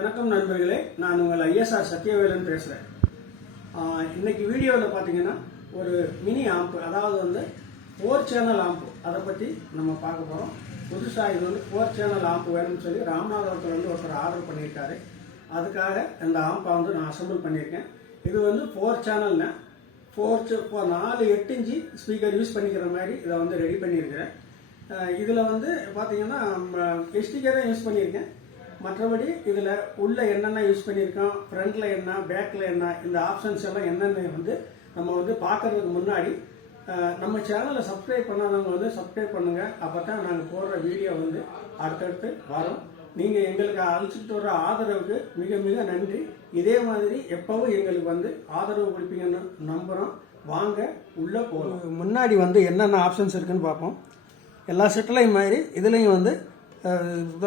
வணக்கம் நண்பர்களே, நான் உங்கள் ISR சத்யவேலன் பேசுகிறேன். இன்னைக்கு வீடியோவில் பார்த்தீங்கன்னா ஒரு மினி ஆம்ப், அதாவது வந்து 4 சேனல் ஆம்ப், அதை பற்றி நம்ம பார்க்க போகிறோம். புதுசாக இது வந்து 4 சேனல் ஆம்ப் வேணும்னு சொல்லி ராமநாதபுரத்தில் வந்து ஒருத்தர் ஆர்டர் பண்ணியிருக்காரு. அதுக்காக இந்த ஆம்பை வந்து நான் அசம்பிள் பண்ணியிருக்கேன். இது வந்து 4 சேனல்னா 4 8 இன்ச்சு ஸ்பீக்கர் யூஸ் பண்ணிக்கிற மாதிரி இதை வந்து ரெடி பண்ணியிருக்கிறேன். இதில் வந்து பார்த்தீங்கன்னா எஸ்டிகே தான் யூஸ் பண்ணியிருக்கேன். மற்றபடி இதில் உள்ள என்னென்ன யூஸ் பண்ணியிருக்கோம், ஃப்ரண்ட்டில் என்ன, பேக்கில் என்ன, இந்த ஆப்ஷன்ஸ் எல்லாம் என்னென்ன வந்து நம்ம வந்து பார்க்கறதுக்கு முன்னாடி நம்ம சேனலை சப்ஸ்கிரைப் பண்ணாதவங்க வந்து சப்ஸ்கிரைப் பண்ணுங்கள். அப்போ தான் நாங்கள் போடுற வீடியோ வந்து அடுத்தடுத்து வரும். நீங்கள் எங்களுக்கு அழைச்சிட்டு வர ஆதரவுக்கு மிக மிக நன்றி. இதே மாதிரி எப்பவும் எங்களுக்கு வந்து ஆதரவு கொடுப்பீங்கன்னு நம்புகிறோம். வாங்க உள்ளே போகிறோம். முன்னாடி வந்து என்னென்ன ஆப்ஷன்ஸ் இருக்குன்னு பார்ப்போம். எல்லா செட்டிலையும் மாதிரி இதுலேயும் வந்து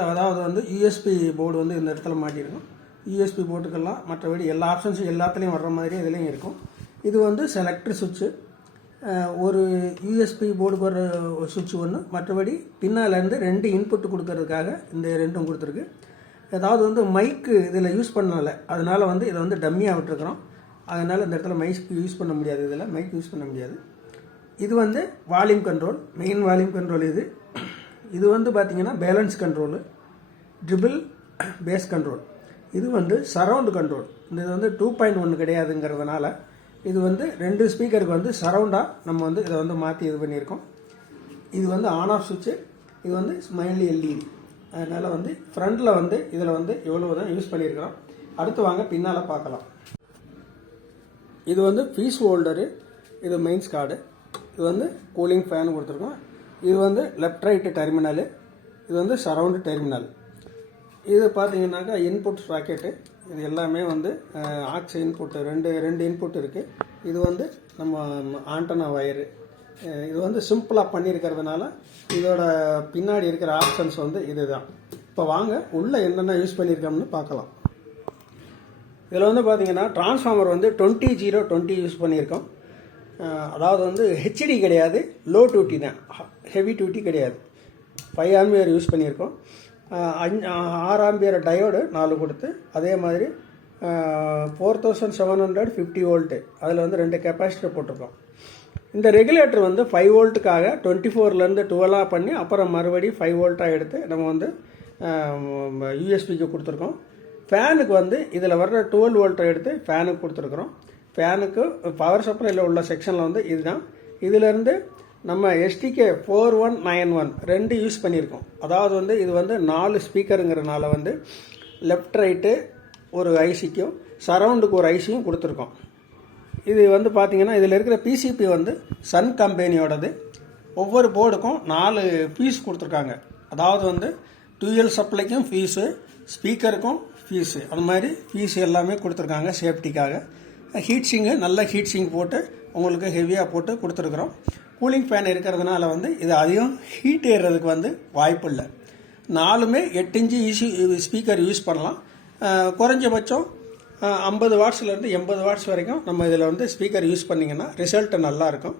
அதாவது வந்து யூஎஸ்பி போர்டு வந்து இந்த இடத்துல மாட்டியிருக்கும். யூஎஸ்பி போட்டுக்கலாம். மற்றபடி எல்லா ஆப்ஷன்ஸும் எல்லாத்துலேயும் வர்ற மாதிரி இதுலேயும் இருக்கும். இது வந்து செலக்டர் சுவிட்சு, ஒரு யூஎஸ்பி போர்டுக்கு வர சுவிட்ச் ஒன்று, மற்றபடி பின்னாலேருந்து 2 இன்புட் கொடுக்கறதுக்காக இந்த 2ம் கொடுத்துருக்கு. ஏதாவது வந்து மைக்கு இதில் யூஸ் பண்ணலை, அதனால் வந்து இதை வந்து டம்மியாக விட்டுருக்குறோம். அதனால் இந்த இடத்துல மைக் யூஸ் பண்ண முடியாது, இதில் மைக் யூஸ் பண்ண முடியாது. இது வந்து volume control, main volume control. இது வந்து பார்த்தீங்கன்னா balance control, triple bass control. இது வந்து சரவுண்டு கண்ட்ரோல். இது வந்து 2.1 கிடையாதுங்கிறதுனால இது வந்து 2 ஸ்பீக்கருக்கு வந்து சரவுண்டாக நம்ம வந்து இதை வந்து மாற்றி இது பண்ணியிருக்கோம். இது வந்து ஆன் ஆஃப் சுவிட்சு. இது வந்து ஸ்மைலி எல்இடி. அதனால் வந்து ஃப்ரண்டில் வந்து இதில் வந்து எவ்வளோ தான் யூஸ் பண்ணியிருக்கிறோம். அடுத்து வாங்க பின்னால் பார்க்கலாம். இது வந்து ஃபீஸ் ஹோல்டரு, இது மெயின்ஸ் கார்டு, இது வந்து கூலிங் ஃபேன் கொடுத்துருக்கோம். இது வந்து லெஃப்ட் ரைட்டு டெர்மினலு, இது வந்து சரவுண்டு டெர்மினல். இது பார்த்தீங்கன்னாக்கா இன்புட் ராக்கெட்டு. இது எல்லாமே வந்து ஆக்ஸ் இன்புட்டு, ரெண்டு இன்புட் இருக்குது. இது வந்து நம்ம ஆண்டனா வயரு. இது வந்து சிம்பிளாக பண்ணியிருக்கிறதுனால இதோட பின்னாடி இருக்கிற ஆப்ஷன்ஸ் வந்து இதுதான். இப்போ வாங்க உள்ளே என்னென்ன யூஸ் பண்ணியிருக்கோம்னு பார்க்கலாம். இதில் வந்து பார்த்தீங்கன்னா டிரான்ஸ்ஃபார்மர் வந்து 20-0-20 யூஸ் பண்ணியிருக்கோம். அதாவது வந்து ஹெச்டி கிடையாது, லோ டியூட்டி தான், ஹெவி டியூட்டி கிடையாது. 5 ஆம்பியர் யூஸ் பண்ணியிருக்கோம். 6 ஆம்பியர் டயோடு 4 கொடுத்து, அதே மாதிரி 4750 வோல்ட்டு, அதில் வந்து 2 கெப்பாசிட்டர் போட்டிருக்கோம். இந்த ரெகுலேட்டர் வந்து 5 வோல்ட்டுக்காக 24லேருந்து 12 பண்ணி அப்புறம் மறுபடியும் 5 வோல்ட்டாக எடுத்து நம்ம வந்து யூஎஸ்பிக்கு கொடுத்துருக்கோம். ஃபேனுக்கு வந்து இதில் வர்ற 12 வோல்ட்டை எடுத்து ஃபேனுக்கு கொடுத்துருக்குறோம். ஃபேனுக்கு பவர் சப்ளையில் உள்ள செக்ஷனில் வந்து இதுதான். இதிலேருந்து நம்ம எஸ்டிகே 4191 2 யூஸ் பண்ணியிருக்கோம். அதாவது வந்து இது வந்து 4 ஸ்பீக்கருங்கிறனால வந்து லெஃப்ட் ரைட்டு ஒரு ஐசிக்கும் சரவுண்டுக்கு ஒரு ஐசியும் கொடுத்துருக்கோம். இது வந்து பார்த்திங்கன்னா இதில் இருக்கிற பிசிபி வந்து சன் கம்பெனியோடது. ஒவ்வொரு போர்டுக்கும் 4 ஃபீஸ் கொடுத்துருக்காங்க. அதாவது வந்து டூயல் சப்ளைக்கும் ஃபீஸு, ஸ்பீக்கருக்கும் ஃபீஸு, அது மாதிரி ஃபீஸ் எல்லாமே கொடுத்துருக்காங்க சேஃப்டிக்காக. ஹீட்ஸிங்கு நல்ல ஹீட்ஸிங் போட்டு உங்களுக்கு ஹெவியாக போட்டு கொடுத்துருக்குறோம். கூலிங் ஃபேன் இருக்கிறதுனால வந்து இது அதிகம் ஹீட் ஏறுறதுக்கு வந்து வாய்ப்பு இல்லை. 4மே 8 இன்ச்சு ஸ்பீக்கர் யூஸ் பண்ணலாம். குறைஞ்சபட்சம் 50 வாட்ஸ்லேருந்து 80 வாட்ஸ் வரைக்கும் நம்ம இதில் வந்து ஸ்பீக்கர் யூஸ் பண்ணிங்கன்னா ரிசல்ட்டு நல்லாயிருக்கும்.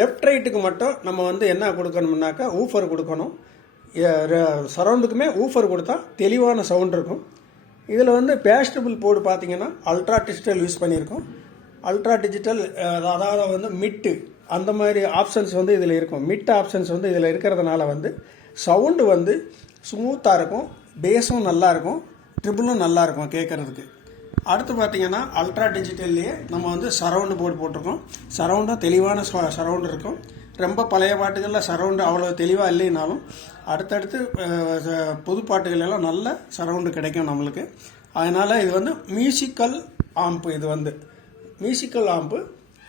லெஃப்ட் ரைட்டுக்கு மட்டும் நம்ம வந்து என்ன கொடுக்கணும்னாக்கா ஊஃபர் கொடுக்கணும். சரவுண்டுக்குமே ஊஃபர் கொடுத்தா தெளிவான சவுண்ட் இருக்கும். இதில் வந்து பேஸ்டபிள் போர்டு பார்த்தீங்கன்னா அல்ட்ரா டிஜிட்டல் யூஸ் பண்ணியிருக்கோம். அல்ட்ரா டிஜிட்டல் அதாவது வந்து மிட்டு அந்த மாதிரி ஆப்ஷன்ஸ் வந்து இதில் இருக்கும். மிட் ஆப்ஷன்ஸ் வந்து இதில் இருக்கிறதுனால வந்து சவுண்டு வந்து ஸ்மூத்தாக இருக்கும், பேஸும் நல்லாயிருக்கும், ட்ரிபிளும் நல்லாயிருக்கும் கேட்குறதுக்கு. அடுத்து பார்த்தீங்கன்னா அல்ட்ரா டிஜிட்டல்லையே நம்ம வந்து சரவுண்டு போர்டு போட்டிருக்கோம். சரவுண்டும் தெளிவான சரவுண்டு இருக்கும். ரொம்ப பழைய பாட்டுகளில் சரவுண்டு அவ்வளோ தெளிவாக இல்லைனாலும் அடுத்தடுத்து புது பாட்டுகள் எல்லாம் நல்ல சரவுண்டு கிடைக்கும் நம்மளுக்கு. அதனால் இது வந்து மியூசிக்கல் ஆம்பு. இது வந்து மியூசிக்கல் ஆம்பு.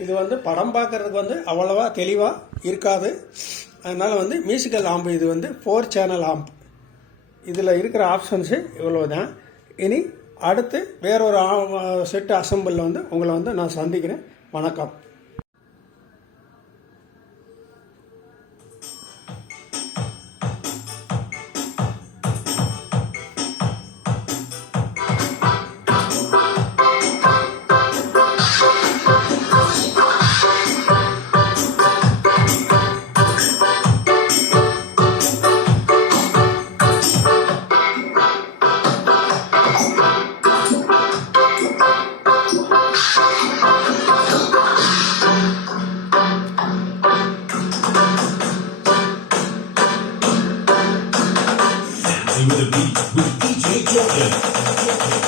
இது வந்து படம் பார்க்குறதுக்கு வந்து அவ்வளோவா தெளிவாக இருக்காது. அதனால் வந்து மியூசிக்கல் ஆம்பு. இது வந்து 4 சேனல் ஆம்பு. இதில் இருக்கிற ஆப்ஷன்ஸு இவ்வளோ தான். இனி அடுத்து வேறொரு செட்டு அசம்பிளில் வந்து உங்களை வந்து நான் சந்திக்கிறேன். வணக்கம். Equipment.